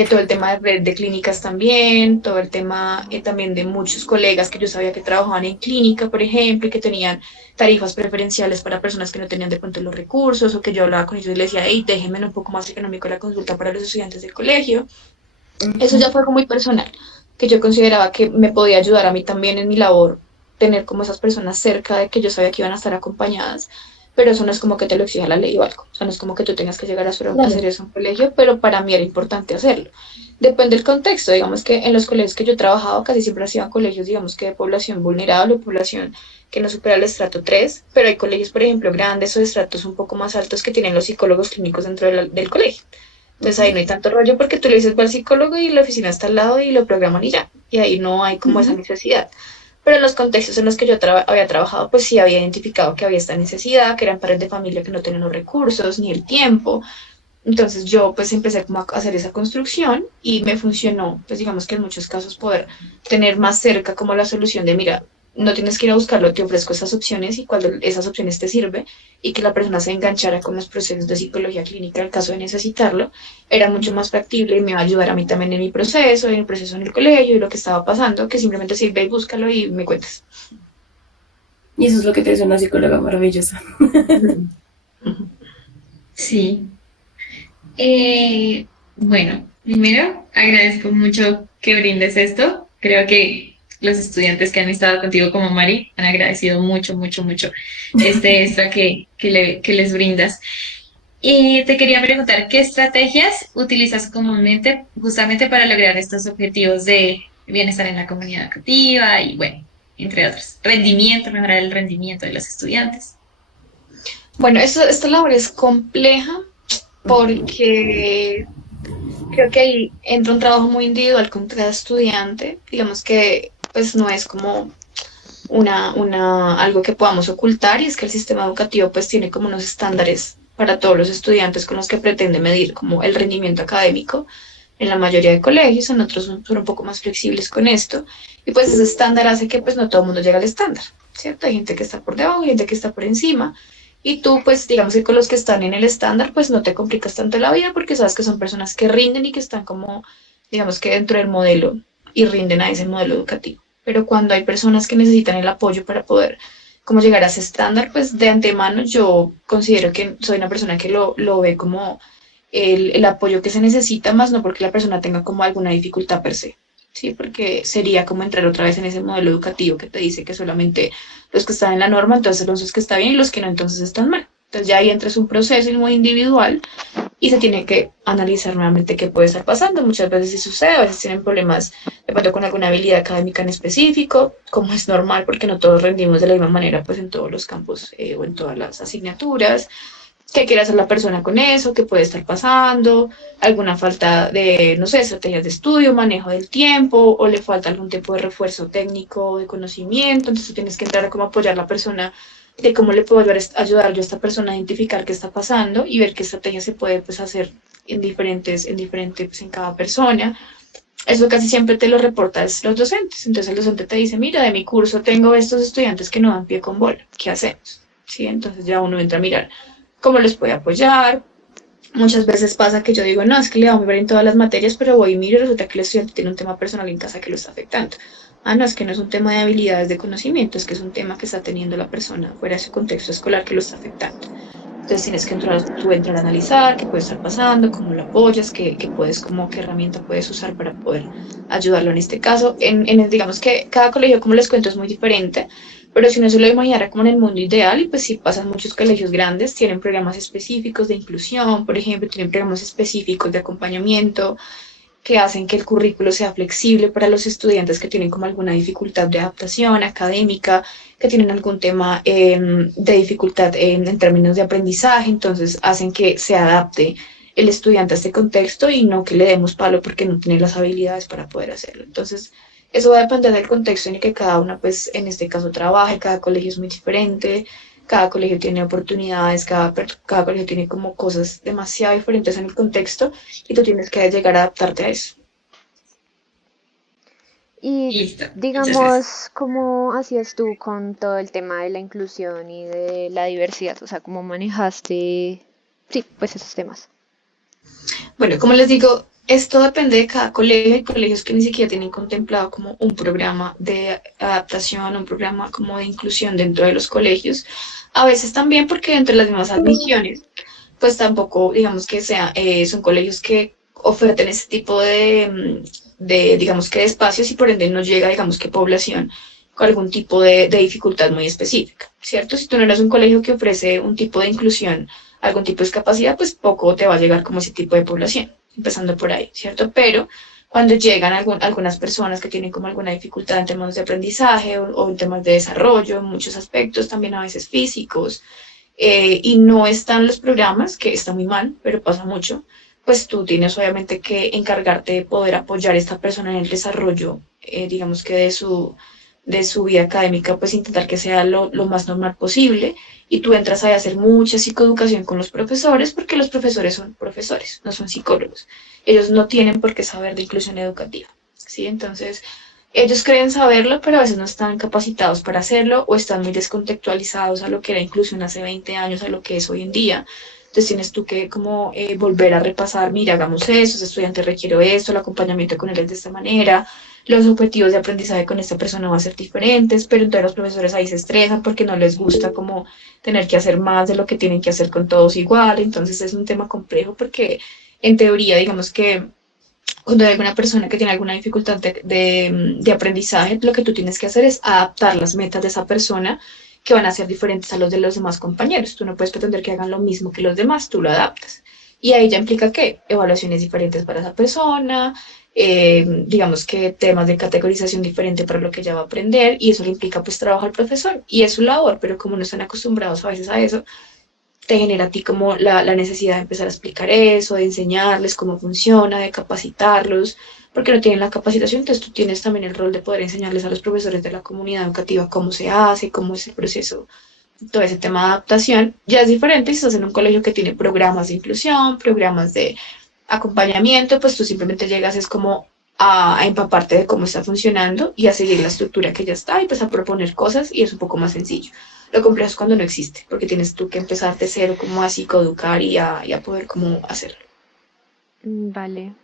todo el tema de red de clínicas también, todo el tema también de muchos colegas que yo sabía que trabajaban en clínica, por ejemplo, y que tenían tarifas preferenciales para personas que no tenían de pronto los recursos, o que yo hablaba con ellos y les decía, hey, déjenme un poco más económico la consulta para los estudiantes del colegio. Eso ya fue algo muy personal, que yo consideraba que me podía ayudar a mí también en mi labor, tener como esas personas cerca de que yo sabía que iban a estar acompañadas, pero eso no es como que te lo exija la ley o algo, o sea, no es como que tú tengas que llegar a hacer Claro. eso en un colegio, pero para mí era importante hacerlo. Depende del contexto, digamos que en los colegios que yo trabajaba casi siempre hacían colegios, digamos que de población vulnerable, población que no supera el estrato 3, pero hay colegios, por ejemplo, grandes o de estratos un poco más altos que tienen los psicólogos clínicos dentro del colegio. Entonces ahí no hay tanto rollo porque tú le dices va al psicólogo y la oficina está al lado y lo programan y ya. Y ahí no hay como esa necesidad. Pero en los contextos en los que yo había trabajado, pues sí había identificado que había esta necesidad, que eran padres de familia que no tenían los recursos ni el tiempo. Entonces yo pues empecé como a hacer esa construcción y me funcionó, pues digamos que en muchos casos poder tener más cerca como la solución de, mira, no tienes que ir a buscarlo, te ofrezco esas opciones y cuál de esas opciones te sirve y que la persona se enganchara con los procesos de psicología clínica en el caso de necesitarlo, era mucho más factible y me va a ayudar a mí también en mi proceso, en el proceso en el colegio y lo que estaba pasando, que simplemente sirve y búscalo y me cuentas. Y eso es lo que te dice una psicóloga maravillosa. Sí. Bueno, primero agradezco mucho que brindes esto. Creo que los estudiantes que han estado contigo como Mari han agradecido mucho, mucho, mucho este extra que les brindas. Y te quería preguntar, ¿qué estrategias utilizas comúnmente justamente para lograr estos objetivos de bienestar en la comunidad educativa y, bueno, entre otros, rendimiento, mejorar el rendimiento de los estudiantes? Bueno, esta labor es compleja porque creo que ahí entra un trabajo muy individual con cada estudiante. Digamos que pues no es como algo que podamos ocultar y es que el sistema educativo pues tiene como unos estándares para todos los estudiantes con los que pretende medir como el rendimiento académico en la mayoría de colegios, en otros son un poco más flexibles con esto y pues ese estándar hace que pues no todo el mundo llegue al estándar, ¿cierto? Hay gente que está por debajo, hay gente que está por encima y tú pues digamos que con los que están en el estándar pues no te complicas tanto la vida porque sabes que son personas que rinden y que están como digamos que dentro del modelo y rinden a ese modelo educativo. Pero cuando hay personas que necesitan el apoyo para poder como llegar a ese estándar, pues de antemano yo considero que soy una persona que lo ve como el apoyo que se necesita, más no porque la persona tenga como alguna dificultad per se. Sí, porque sería como entrar otra vez en ese modelo educativo que te dice que solamente los que están en la norma, entonces son los que están bien y los que no, entonces están mal. Entonces ya ahí entras un proceso muy individual y se tiene que analizar nuevamente qué puede estar pasando. Muchas veces sí sucede, a veces tienen problemas de pronto con alguna habilidad académica en específico, como es normal porque no todos rendimos de la misma manera pues en todos los campos o en todas las asignaturas. ¿Qué quiere hacer la persona con eso? ¿Qué puede estar pasando? ¿Alguna falta de, no sé, estrategias de estudio, manejo del tiempo? ¿O le falta algún tipo de refuerzo técnico, de conocimiento? Entonces tienes que entrar a cómo apoyar a la persona, de cómo le puedo ayudar yo a esta persona a identificar qué está pasando y ver qué estrategia se puede pues, hacer pues, en cada persona. Eso casi siempre te lo reportas los docentes. Entonces el docente te dice, mira, de mi curso tengo estos estudiantes que no dan pie con bola, ¿qué hacemos? ¿Sí? Entonces ya uno entra a mirar cómo les puede apoyar. Muchas veces pasa que yo digo, no, es que le va muy bien en todas las materias, pero voy y miro y resulta que el estudiante tiene un tema personal en casa que lo está afectando. Ah, no, es que no es un tema de habilidades de conocimiento, es que es un tema que está teniendo la persona fuera de su contexto escolar que lo está afectando. Entonces tienes que entrar a analizar qué puede estar pasando, cómo lo apoyas, qué herramienta puedes usar para poder ayudarlo en este caso. Digamos que cada colegio, como les cuento, es muy diferente, pero si uno se lo imaginara como en el mundo ideal, y pues sí pasan muchos colegios grandes, tienen programas específicos de inclusión, por ejemplo, tienen programas específicos de acompañamiento, que hacen que el currículo sea flexible para los estudiantes que tienen como alguna dificultad de adaptación académica, que tienen algún tema de dificultad en términos de aprendizaje, entonces hacen que se adapte el estudiante a este contexto y no que le demos palo porque no tiene las habilidades para poder hacerlo. Entonces, eso va a depender del contexto en el que cada una, pues en este caso, trabaje, cada colegio es muy diferente, cada colegio tiene oportunidades, cada colegio tiene como cosas demasiado diferentes en el contexto y tú tienes que llegar a adaptarte a eso. Y Listo, muchas gracias. digamos, ¿cómo hacías tú con todo el tema de la inclusión y de la diversidad? O sea, ¿cómo manejaste, sí, pues esos temas? Bueno, como les digo, esto depende de cada colegio. Hay colegios que ni siquiera tienen contemplado como un programa de adaptación, un programa como de inclusión dentro de los colegios. A veces también porque entre las mismas admisiones, pues tampoco, digamos que son colegios que oferten ese tipo digamos que de espacios y por ende no llega, digamos que población con algún tipo de dificultad muy específica, ¿cierto? Si tú no eres un colegio que ofrece un tipo de inclusión, algún tipo de discapacidad, pues poco te va a llegar como ese tipo de población, empezando por ahí, ¿cierto? Pero cuando llegan algunas personas que tienen como alguna dificultad en temas de aprendizaje o en temas de desarrollo, en muchos aspectos, también a veces físicos, y no están los programas, que está muy mal, pero pasa mucho, pues tú tienes obviamente que encargarte de poder apoyar a esta persona en el desarrollo, digamos que de su vida académica, pues intentar que sea lo más normal posible. Y tú entras ahí a hacer mucha psicoeducación con los profesores, porque los profesores son profesores, no son psicólogos. Ellos no tienen por qué saber de inclusión educativa, ¿sí? Entonces, ellos creen saberlo, pero a veces no están capacitados para hacerlo o están muy descontextualizados a lo que era inclusión hace 20 años, a lo que es hoy en día. Entonces tienes tú que como volver a repasar, mira, hagamos eso, ese estudiante requiere esto, el acompañamiento con él es de esta manera, los objetivos de aprendizaje con esta persona van a ser diferentes, pero entonces los profesores ahí se estresan porque no les gusta como tener que hacer más de lo que tienen que hacer con todos igual, entonces es un tema complejo porque en teoría digamos que cuando hay alguna persona que tiene alguna dificultad de aprendizaje, lo que tú tienes que hacer es adaptar las metas de esa persona que van a ser diferentes a los de los demás compañeros. Tú no puedes pretender que hagan lo mismo que los demás, tú lo adaptas. Y ahí ya implica que evaluaciones diferentes para esa persona, digamos que temas de categorización diferente para lo que ella va a aprender, y eso le implica pues trabajo al profesor. Y es su labor, pero como no están acostumbrados a veces a eso, te genera a ti como la necesidad de empezar a explicar eso, de enseñarles cómo funciona, de capacitarlos, porque no tienen la capacitación, entonces tú tienes también el rol de poder enseñarles a los profesores de la comunidad educativa cómo se hace, cómo es el proceso, todo ese tema de adaptación. Ya es diferente si estás en un colegio que tiene programas de inclusión, programas de acompañamiento, pues tú simplemente llegas es como a empaparte de cómo está funcionando y a seguir la estructura que ya está y pues a proponer cosas y es un poco más sencillo. Lo complejo es cuando no existe, porque tienes tú que empezar de cero como a psicoeducar y a poder como hacerlo. Vale.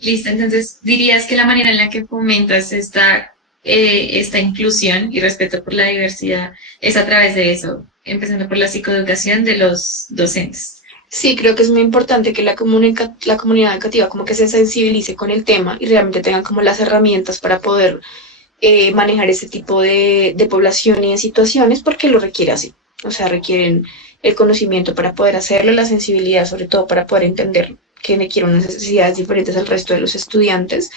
Listo, entonces dirías que la manera en la que fomentas esta inclusión y respeto por la diversidad es a través de eso, empezando por la psicoeducación de los docentes. Sí, creo que es muy importante que la comunidad educativa como que se sensibilice con el tema y realmente tengan como las herramientas para poder manejar ese tipo de población y de situaciones porque lo requiere así. O sea, requieren el conocimiento para poder hacerlo, la sensibilidad sobre todo para poder entender que requieren unas necesidades diferentes al resto de los estudiantes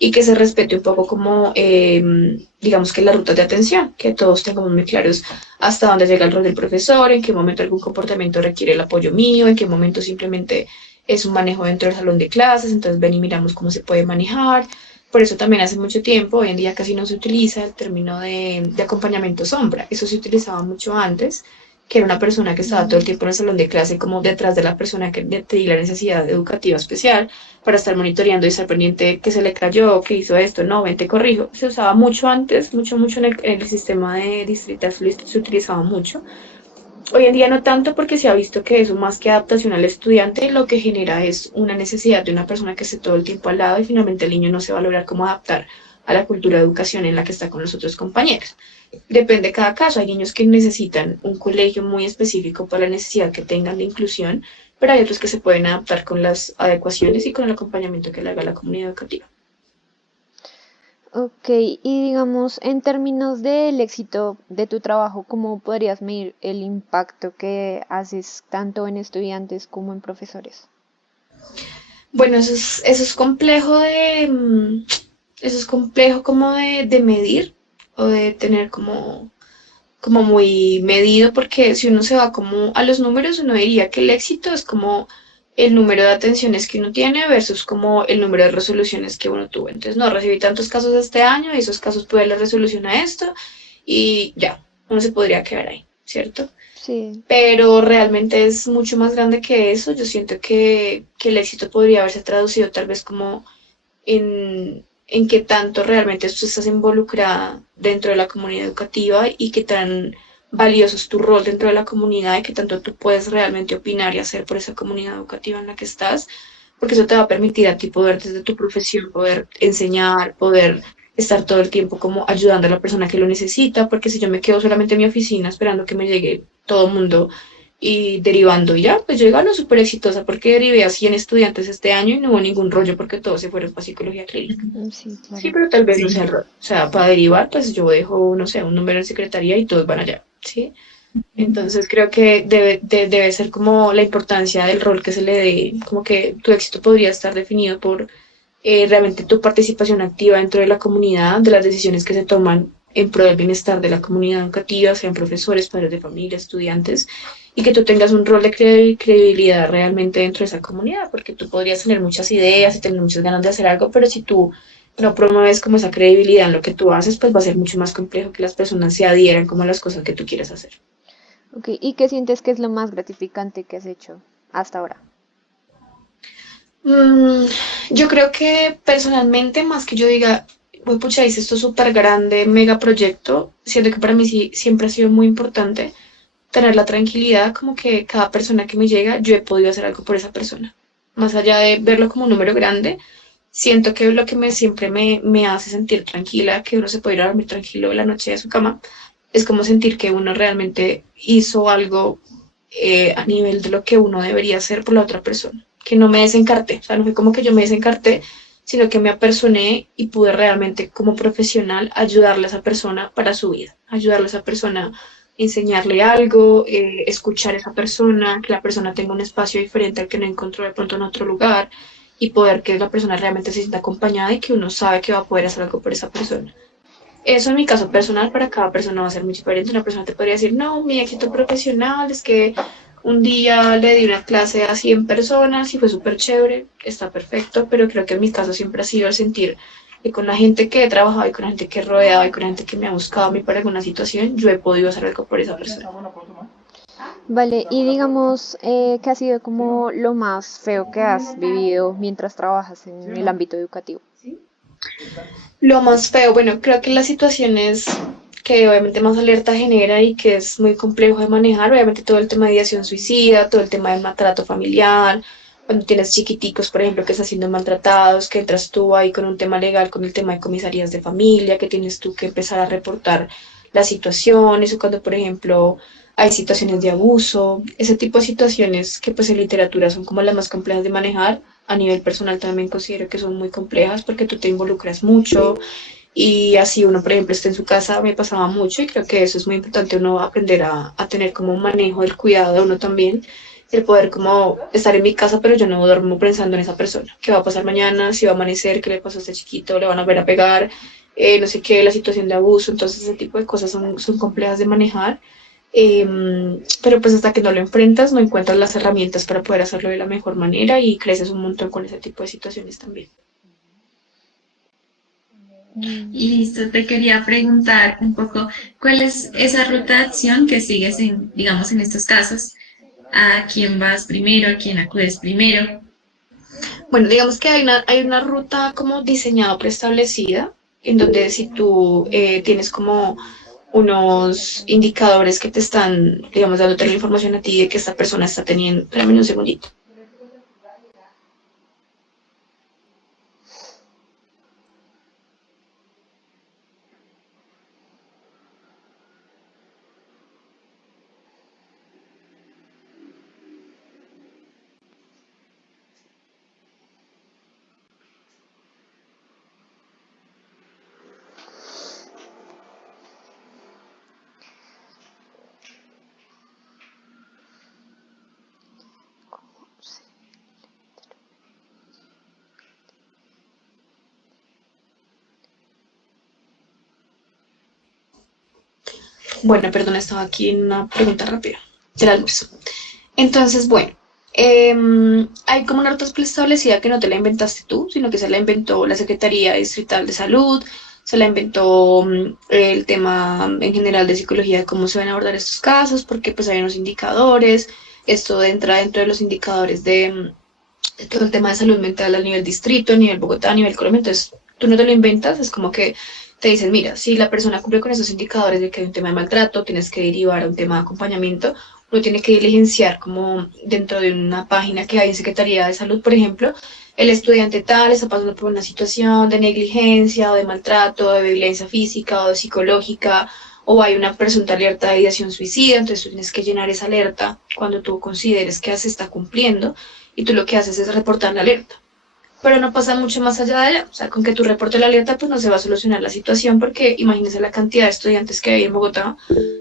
y que se respete un poco como, digamos que las rutas de atención, que todos tengamos muy claros hasta dónde llega el rol del profesor, en qué momento algún comportamiento requiere el apoyo mío, en qué momento simplemente es un manejo dentro del salón de clases, entonces ven y miramos cómo se puede manejar. Por eso también hace mucho tiempo, hoy en día casi no se utiliza el término de acompañamiento sombra, eso se utilizaba mucho antes, que era una persona que estaba todo el tiempo en el salón de clase, como detrás de la persona que tenía la necesidad educativa especial, para estar monitoreando y estar pendiente que se le cayó, que hizo esto, no, ven, te corrijo. Se usaba mucho antes, mucho en el sistema de distrital se utilizaba mucho. Hoy en día no tanto porque se ha visto que eso más que adaptación al estudiante lo que genera es una necesidad de una persona que esté todo el tiempo al lado y finalmente el niño no se va a lograr cómo adaptar a la cultura de educación en la que está con los otros compañeros. Depende de cada caso, hay niños que necesitan un colegio muy específico para la necesidad que tengan de inclusión, pero hay otros que se pueden adaptar con las adecuaciones y con el acompañamiento que le haga la comunidad educativa. Ok, y digamos, en términos del éxito de tu trabajo, ¿cómo podrías medir el impacto que haces tanto en estudiantes como en profesores? Bueno, eso es complejo eso es complejo como de medir o de tener como muy medido, porque si uno se va como a los números, uno diría que el éxito es como el número de atenciones que uno tiene versus como el número de resoluciones que uno tuvo. Entonces, no, recibí tantos casos este año y esos casos pude darle resolución a esto y ya, uno se podría quedar ahí, ¿cierto? Sí, Pero realmente es mucho más grande que eso. Yo siento que el éxito podría haberse traducido tal vez como en qué tanto realmente tú estás involucrada dentro de la comunidad educativa y qué tan valioso es tu rol dentro de la comunidad y qué tanto tú puedes realmente opinar y hacer por esa comunidad educativa en la que estás, porque eso te va a permitir a ti poder desde tu profesión, poder enseñar, poder estar todo el tiempo como ayudando a la persona que lo necesita, porque si yo me quedo solamente en mi oficina esperando que me llegue todo el mundo y derivando y ya, pues yo gano súper exitosa porque derivé a 100 estudiantes este año y no hubo ningún rollo porque todos se fueron para psicología clínica. sí, Sí, claro. pero tal vez no sea el rol. O sea, para derivar, pues yo dejo, no sé, un número en secretaría y todos van allá, ¿sí? Entonces creo que debe ser como la importancia del rol que se le dé, como que tu éxito podría estar definido por realmente tu participación activa dentro de la comunidad, de las decisiones que se toman en pro del bienestar de la comunidad educativa, sean profesores, padres de familia, estudiantes, y que tú tengas un rol de credibilidad realmente dentro de esa comunidad, porque tú podrías tener muchas ideas y tener muchas ganas de hacer algo, pero si tú no promueves como esa credibilidad en lo que tú haces, pues va a ser mucho más complejo que las personas se adhieran como a las cosas que tú quieres hacer. Ok, ¿y qué sientes que es lo más gratificante que has hecho hasta ahora? Mm, yo creo que personalmente, más que yo diga, "Uy, pucha, hice esto súper grande, mega proyecto", siento que para mí sí siempre ha sido muy importante tener la tranquilidad como que cada persona que me llega, yo he podido hacer algo por esa persona. Más allá de verlo como un número grande, siento que lo que siempre me hace sentir tranquila, que uno se puede ir a dormir tranquilo la noche de su cama, es como sentir que uno realmente hizo algo a nivel de lo que uno debería hacer por la otra persona. Que no me desencarté, o sea, no fue como que yo me desencarté, sino que me apersoné y pude realmente como profesional ayudarle a esa persona para su vida, ayudarle a esa persona, enseñarle algo, escuchar a esa persona, que la persona tenga un espacio diferente al que no encontró de pronto en otro lugar y poder que la persona realmente se sienta acompañada y que uno sabe que va a poder hacer algo por esa persona. Eso en mi caso personal, para cada persona va a ser muy diferente. Una persona te podría decir, no, mi éxito profesional es que un día le di una clase a 100 personas y fue súper chévere, está perfecto, pero creo que en mi caso siempre ha sido el sentir que con la gente que he trabajado y con la gente que he rodeado y con la gente que me ha buscado a mí para alguna situación, yo he podido hacer algo por esa persona. Vale, y digamos, ¿qué ha sido como lo más feo que has vivido mientras trabajas en el ámbito educativo? Lo más feo, bueno, creo que las situaciones que obviamente más alerta genera y que es muy complejo de manejar, obviamente todo el tema de ideación suicida, todo el tema del maltrato familiar, cuando tienes chiquiticos, por ejemplo, que están siendo maltratados, que entras tú ahí con un tema legal, con el tema de comisarías de familia, que tienes tú que empezar a reportar las situaciones, o cuando, por ejemplo, hay situaciones de abuso, ese tipo de situaciones que pues en literatura son como las más complejas de manejar. A nivel personal también considero que son muy complejas porque tú te involucras mucho y así uno, por ejemplo, está en su casa, me pasaba mucho y creo que eso es muy importante uno aprender a tener como un manejo del cuidado de uno también, el poder como estar en mi casa, pero yo no duermo pensando en esa persona, qué va a pasar mañana, si va a amanecer, qué le pasó a este chiquito, le van a ver a pegar, no sé qué, la situación de abuso, entonces ese tipo de cosas son complejas de manejar. Pero pues hasta que no lo enfrentas, no encuentras las herramientas para poder hacerlo de la mejor manera y creces un montón con ese tipo de situaciones también. Listo, te quería preguntar un poco, ¿cuál es esa ruta de acción que sigues en, digamos, en estos casos? ¿A quién vas primero? ¿A quién acudes primero? Bueno, digamos que hay una ruta como diseñada, preestablecida, en donde si tú tienes como unos indicadores que te están, digamos, dándote la información a ti de que esta persona está teniendo, espérame un segundito. Bueno, perdón, estaba aquí en una pregunta rápida del almuerzo. Entonces, bueno, hay como una ruta establecida que no te la inventaste tú, sino que se la inventó la Secretaría Distrital de Salud, se la inventó el tema en general de psicología, de cómo se van a abordar estos casos, porque pues hay unos indicadores, esto entra dentro de los indicadores de todo el tema de salud mental a nivel distrito, a nivel Bogotá, a nivel Colombia, entonces tú no te lo inventas, es como que te dicen, mira, si la persona cumple con esos indicadores de que hay un tema de maltrato, tienes que derivar a un tema de acompañamiento, uno tiene que diligenciar como dentro de una página que hay en Secretaría de Salud, por ejemplo, el estudiante tal está pasando por una situación de negligencia o de maltrato, de violencia física o de psicológica, o hay una presunta alerta de ideación suicida, entonces tú tienes que llenar esa alerta cuando tú consideres que se está cumpliendo y tú lo que haces es reportar la alerta. Pero no pasa mucho más allá de allá. O sea, con que tú reportes la alerta, pues no se va a solucionar la situación porque imagínense la cantidad de estudiantes que hay en Bogotá,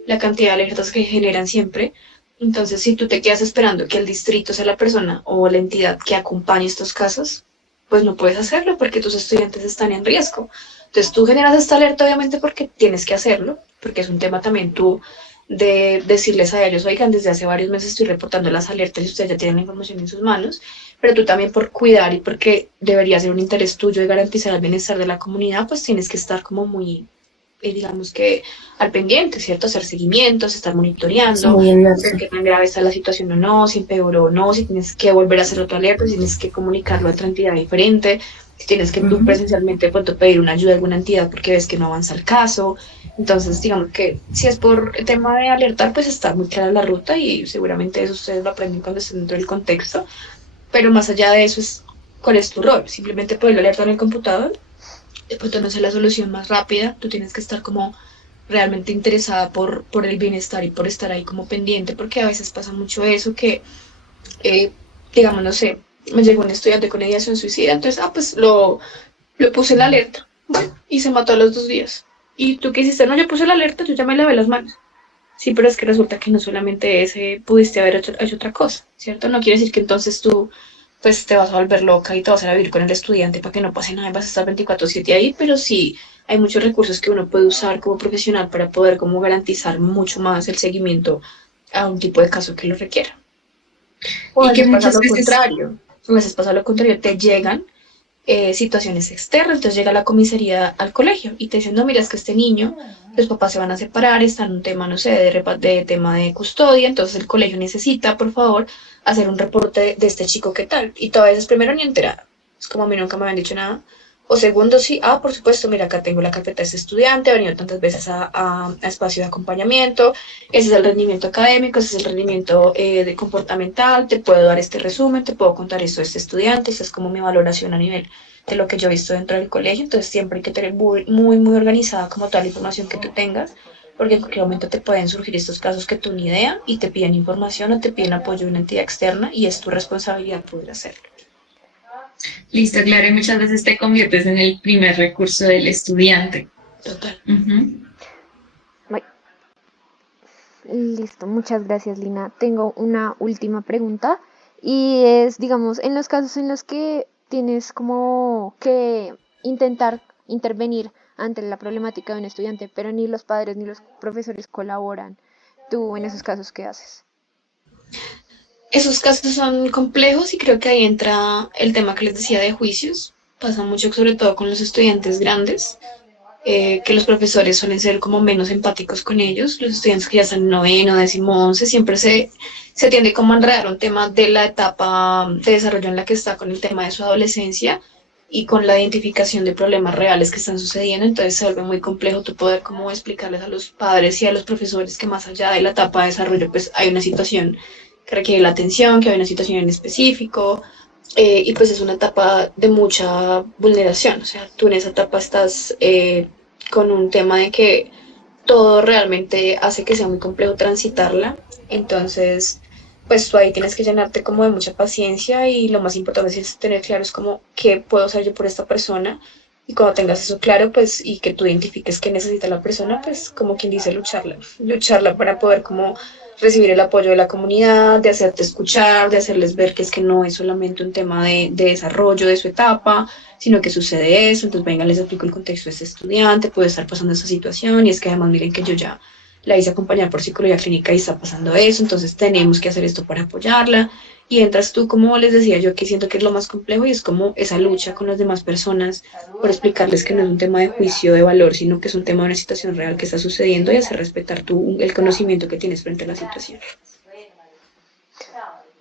la cantidad de alertas que generan siempre. Entonces, si tú te quedas esperando que el distrito sea la persona o la entidad que acompañe estos casos, pues no puedes hacerlo porque tus estudiantes están en riesgo. Entonces, tú generas esta alerta obviamente porque tienes que hacerlo, porque es un tema también tú de decirles a ellos, oigan, desde hace varios meses estoy reportando las alertas y ustedes ya tienen la información en sus manos, pero tú también por cuidar y porque debería ser un interés tuyo de garantizar el bienestar de la comunidad, pues tienes que estar como muy, digamos que al pendiente, ¿cierto? Hacer seguimientos, estar Sí, monitoreando, muy ver inmerso. qué tan grave está la situación o no, si empeoró o no, si tienes que volver a hacer otra alerta, si tienes que comunicarlo a otra entidad diferente, si tienes que tú Ujú. presencialmente pronto pedir una ayuda a alguna entidad porque ves que no avanza el caso. Entonces, digamos que si es por el tema de alertar, pues está muy clara la ruta y seguramente eso ustedes lo aprenden cuando estén dentro del contexto, pero más allá de eso es cuál es tu rol, simplemente ponerlo alerta en el computador, de pronto no es la solución más rápida, tú tienes que estar como realmente interesada por el bienestar y por estar ahí como pendiente, porque a veces pasa mucho eso que, eh, digamos, no sé, me llegó un estudiante con ideación suicida, entonces, pues lo puse en la alerta, bueno, y se mató a los 2 días. ¿Y tú qué hiciste? No, yo puse la alerta, yo ya me lavé las manos. Sí, pero es que resulta que no solamente ese pudiste haber hecho otra cosa, ¿cierto? No quiere decir que entonces tú pues te vas a volver loca y te vas a vivir con el estudiante para que no pase nada y vas a estar 24/7 ahí, pero sí hay muchos recursos que uno puede usar como profesional para poder como garantizar mucho más el seguimiento a un tipo de caso que lo requiera. O a Y que veces pasa muchas lo veces, contrario, a veces pasa lo contrario, te llegan situaciones externas. Entonces llega la comisaría al colegio y te dicen, no, mira, es que este niño, los papás se van a separar, está en un tema, no sé, de tema de custodia, entonces el colegio necesita, por favor, hacer un reporte de este chico, ¿qué tal? Y todas veces primero ni enterada. Es como a mí nunca me habían dicho nada. O segundo, sí, por supuesto, mira, acá tengo la carpeta de este estudiante, ha venido tantas veces a espacio de acompañamiento, ese es el rendimiento académico, ese es el rendimiento de comportamental, te puedo dar este resumen, te puedo contar esto de este estudiante, esa es como mi valoración a nivel de lo que yo he visto dentro del colegio, entonces siempre hay que tener muy organizada como toda la información que tú tengas, porque en cualquier momento te pueden surgir estos casos que tú ni idea y te piden información o te piden apoyo de una entidad externa y es tu responsabilidad poder hacerlo. listo, claro, y muchas veces te conviertes en el primer recurso del estudiante. Total. Ujú. Bye. Listo, muchas gracias, Lina. Tengo una última pregunta y es, digamos, en los casos en los que tienes como que intentar intervenir ante la problemática de un estudiante, pero ni los padres ni los profesores colaboran. ¿Tú en esos casos qué haces? Esos casos son complejos y creo que ahí entra el tema que les decía de juicios. Pasa mucho, sobre todo con los estudiantes grandes, que los profesores suelen ser como menos empáticos con ellos, los estudiantes que ya están en noveno, décimo, once, siempre se tiende como a enredar un tema de la etapa de desarrollo en la que está con el tema de su adolescencia y con la identificación de problemas reales que están sucediendo, entonces se vuelve muy complejo tu poder como explicarles a los padres y a los profesores que más allá de la etapa de desarrollo pues hay una situación que requiere la atención, que hay una situación en específico, y pues es una etapa de mucha vulneración, o sea, tú en esa etapa estás con un tema de que todo realmente hace que sea muy complejo transitarla, entonces pues tú ahí tienes que llenarte como de mucha paciencia y lo más importante es tener claro es como qué puedo hacer yo por esta persona y cuando tengas eso claro pues y que tú identifiques qué necesita la persona pues como quien dice lucharla para poder como recibir el apoyo de la comunidad, de hacerte escuchar, de hacerles ver que es que no es solamente un tema de desarrollo de su etapa, sino que sucede eso, entonces venga, les explico el contexto de este estudiante, puede estar pasando esa situación y es que además miren que yo ya la hice acompañar por psicología clínica y está pasando eso, entonces tenemos que hacer esto para apoyarla. Y entras tú, como les decía yo, que siento que es lo más complejo y es como esa lucha con las demás personas por explicarles que no es un tema de juicio de valor, sino que es un tema de una situación real que está sucediendo y hacer respetar tú el conocimiento que tienes frente a la situación.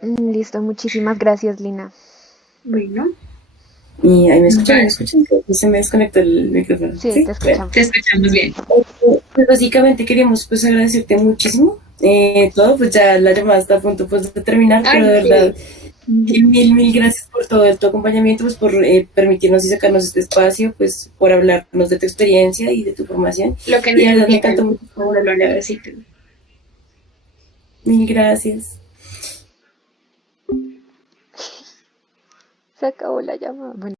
Listo, muchísimas gracias, Lina. Bueno, Y ahí me escuchan, Vale, creo que se me desconectó el micrófono. Sí, Sí, te bueno. escuchamos. te escuchamos bien. Pues básicamente queríamos pues agradecerte muchísimo todo, pues ya la llamada está a punto pues de terminar, ay, pero de verdad sí. mil gracias por todo tu acompañamiento, pues por permitirnos y sacarnos este espacio, pues por hablarnos de tu experiencia y de tu formación. Lo que Y de verdad me necesiten, encantó mucho. ahora lo necesiten. Mil gracias. Se acabó la llamada. Bueno.